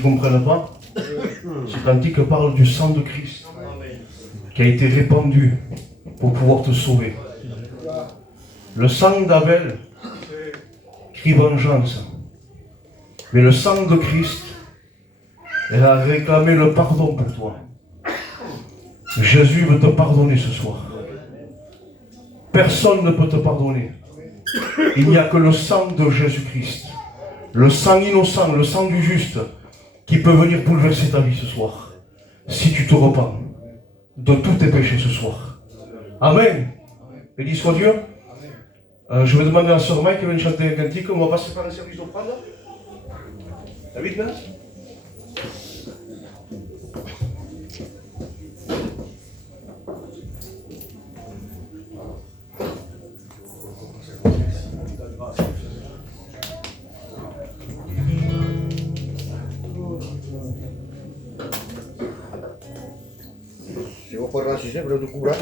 ne comprennent pas, ce cantique parle du sang de Christ qui a été répandu pour pouvoir te sauver. Le sang d'Abel crie vengeance, mais le sang de Christ, elle a réclamé le pardon pour toi. Jésus veut te pardonner ce soir. Personne ne peut te pardonner. Il n'y a que le sang de Jésus-Christ, le sang innocent, le sang du juste, qui peut venir bouleverser ta vie ce soir, si tu te repens de tous tes péchés ce soir. Amen. Béni soit Dieu. Je vais demander à Sœur Mike qui vient chanter un cantique. On va passer par un service d'offrande. David, là. Si vos fueran así siempre, tú cubras.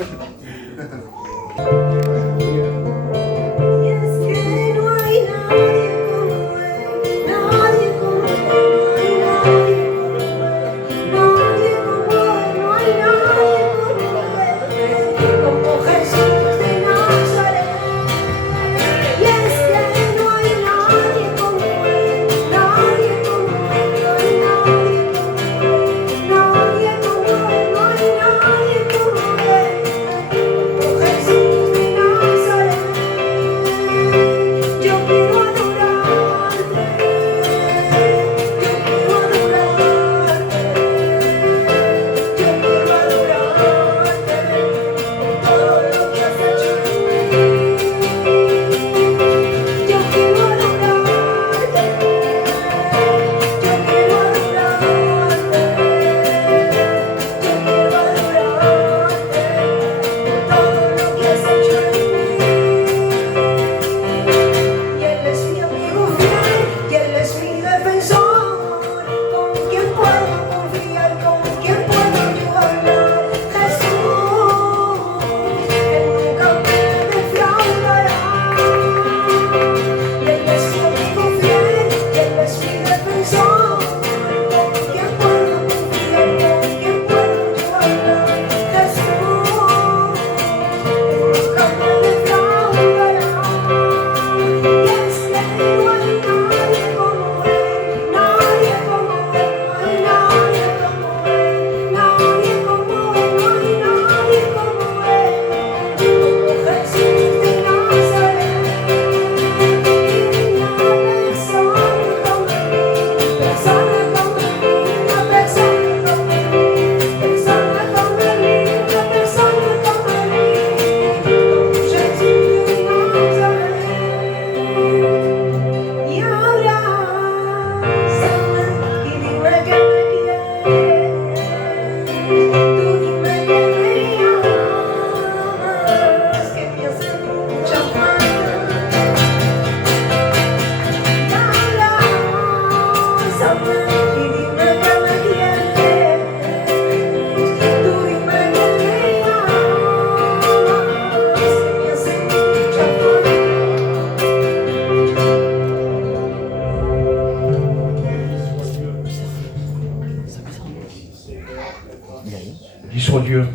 Dis soit Dieu,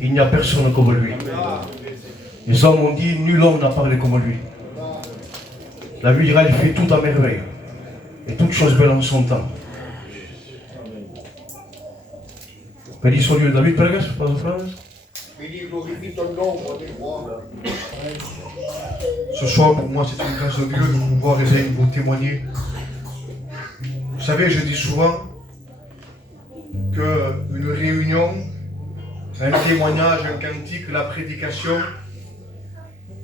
il n'y a personne comme lui. Les hommes ont dit, nul homme n'a parlé comme lui. La Bible dira, il fait tout à merveille. Et toute chose belle en son temps. Béni soit Dieu. David Pelgas, pas de phrase. Ce soir, pour moi, c'est une grâce de Dieu de pouvoir essayer de vous témoigner. Vous savez, je dis souvent qu'une réunion, un témoignage, un cantique, la prédication,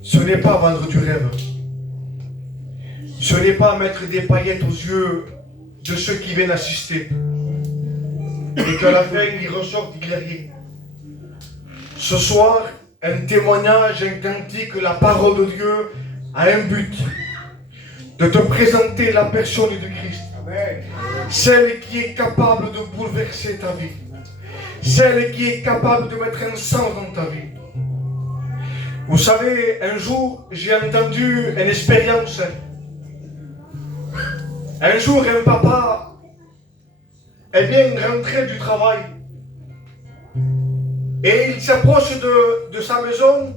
ce n'est pas vendre du rêve. Ce n'est pas mettre des paillettes aux yeux de ceux qui viennent assister. Et qu'à la fin, ils ressortent, il n'y a rien. Ce soir, un témoignage, un cantique, la parole de Dieu a un but. De te présenter la personne de Christ. Amen. Celle qui est capable de bouleverser ta vie. Celle qui est capable de mettre un sens dans ta vie. Vous savez, un jour, j'ai entendu une expérience. Un jour, un papa eh bien, rentrait du travail. Et il s'approche de sa maison.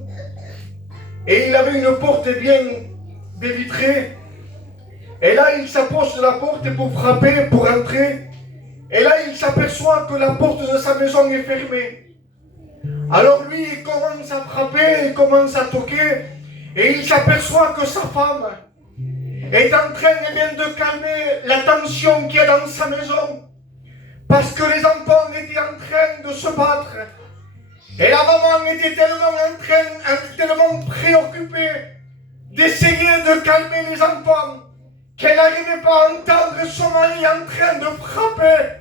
Et il avait une porte bien vitrée. Et là, il s'approche de la porte pour frapper, pour entrer. Et là, il s'aperçoit que la porte de sa maison est fermée. Alors lui, il commence à frapper, il commence à toquer. Et il s'aperçoit que sa femme est en train de calmer la tension qu'il y a dans sa maison. Parce que les enfants étaient en train de se battre. Et la maman était tellement préoccupée d'essayer de calmer les enfants qu'elle n'arrivait pas à entendre son mari en train de frapper.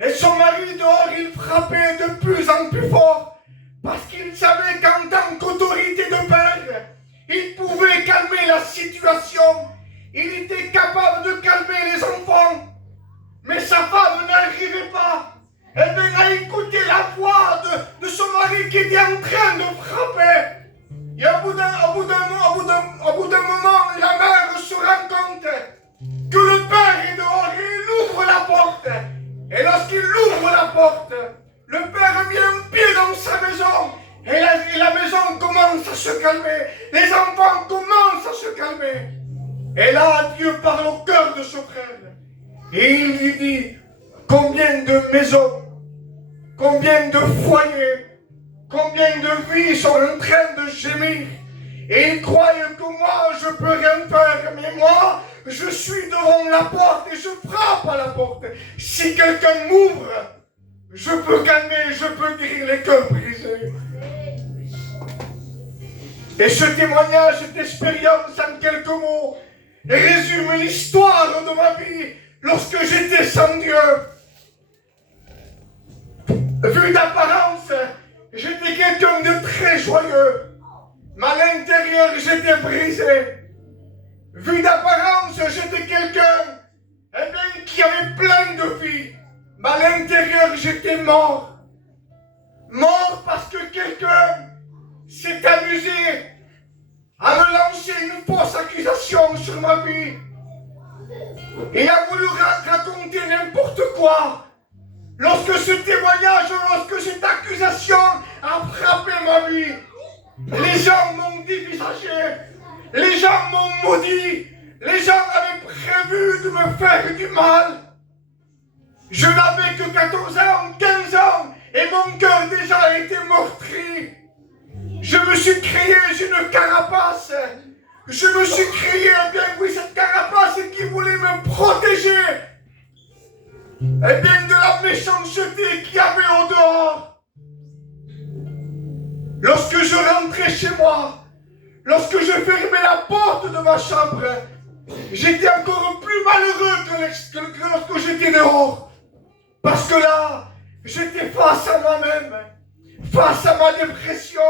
Et son mari dehors, il frappait de plus en plus fort parce qu'il savait qu'en tant qu'autorité de père, il pouvait calmer la situation. Il était capable de calmer les enfants. Mais sa femme n'arrivait pas. Elle venait à écouter la voix de son mari qui était en train de frapper. Et au bout d'un moment, la mère se rend compte que le père est dehors et il ouvre la porte. Et lorsqu'il ouvre la porte, le père met un pied dans sa maison. Et la maison commence à se calmer. Les enfants commencent à se calmer. Et là, Dieu parle au cœur de ce frère. Et il lui dit, combien de maisons, combien de foyers, combien de vies sont en train de gémir. Et ils croient que moi, je peux rien faire. Mais moi, je suis devant la porte et je frappe à la porte. Si quelqu'un m'ouvre, je peux calmer, je peux guérir les cœurs brisés. Et ce témoignage, cette expérience en quelques mots, résume l'histoire de ma vie lorsque j'étais sans Dieu. Vu d'apparence, j'étais quelqu'un de très joyeux. Mais à l'intérieur, j'étais brisé. Vu d'apparence, j'étais quelqu'un qui avait plein de vie. Mais à l'intérieur, j'étais mort. Mort parce que quelqu'un s'est amusé à me lancer une fausse accusation sur ma vie. Il a voulu raconter n'importe quoi. Lorsque ce témoignage, lorsque cette accusation a frappé ma vie, les gens m'ont dévisagé, les gens m'ont maudit, les gens avaient prévu de me faire du mal. Je n'avais que 14 ans, 15 ans, et mon cœur déjà était meurtri. Je me suis créé une carapace. Je me suis créé, eh bien oui, cette carapace qui voulait me protéger. Eh bien de la méchanceté qu'il y avait au dehors. Lorsque je rentrais chez moi, lorsque je fermais la porte de ma chambre, j'étais encore plus malheureux que lorsque j'étais dehors. Parce que là, j'étais face à moi-même, face à ma dépression,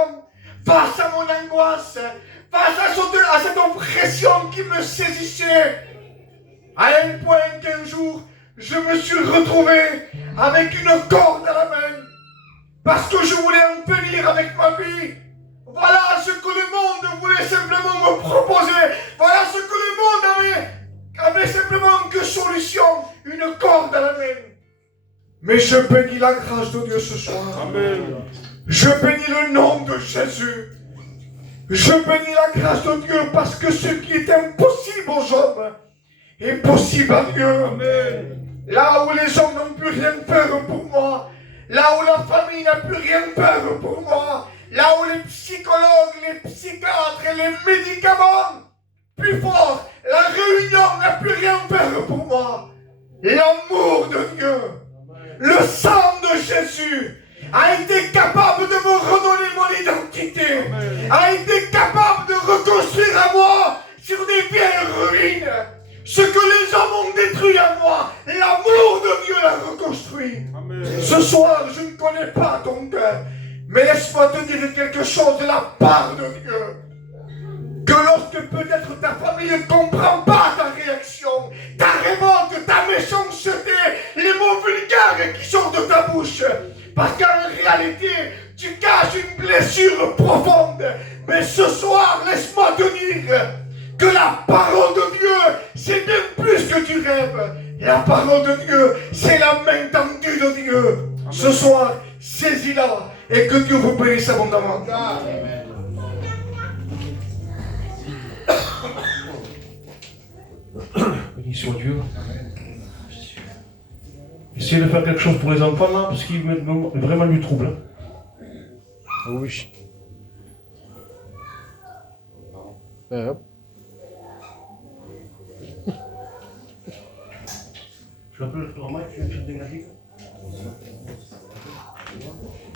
face à mon angoisse, face à cette oppression qui me saisissait. À un point qu'un jour, je me suis retrouvé avec une corde à la main. Parce que je voulais en finir avec ma vie. Voilà ce que le monde voulait simplement me proposer. Voilà ce que le monde avait simplement que solution. Une corde à la main. Mais je bénis la grâce de Dieu ce soir. Amen. Je bénis le nom de Jésus. Je bénis la grâce de Dieu parce que ce qui est impossible aux hommes est possible à Dieu. Amen. Là où les hommes n'ont plus rien faire pour moi, là où la famille n'a plus rien faire pour moi, là où les psychologues, les psychiatres et les médicaments, plus fort, la réunion n'a plus rien faire pour moi. L'amour de Dieu, le sang de Jésus a été capable de me redonner mon identité, a été capable de reconstruire à moi sur des vieilles ruines. Ce que les hommes ont détruit à moi, l'amour de Dieu l'a reconstruit. Amen. Ce soir, je ne connais pas ton cœur, mais laisse-moi te dire quelque chose de la part de Dieu. Que lorsque peut-être ta famille ne comprend pas ta réaction, ta révolte, ta méchanceté, les mots vulgaires qui sortent de ta bouche, parce qu'en réalité, tu caches une blessure profonde. Mais ce soir, laisse-moi te dire que la parole de Dieu, c'est bien plus que tu rêves. La parole de Dieu, c'est la main tendue de Dieu. Ce soir, saisis-la et que Dieu vous bénisse abondamment. Béni soit Dieu. Essayez de faire quelque chose pour les enfants là, parce qu'ils mettent vraiment du trouble. Hein. Oui. Hop. Je l'appelle le frère Mike, tu viens de chercher un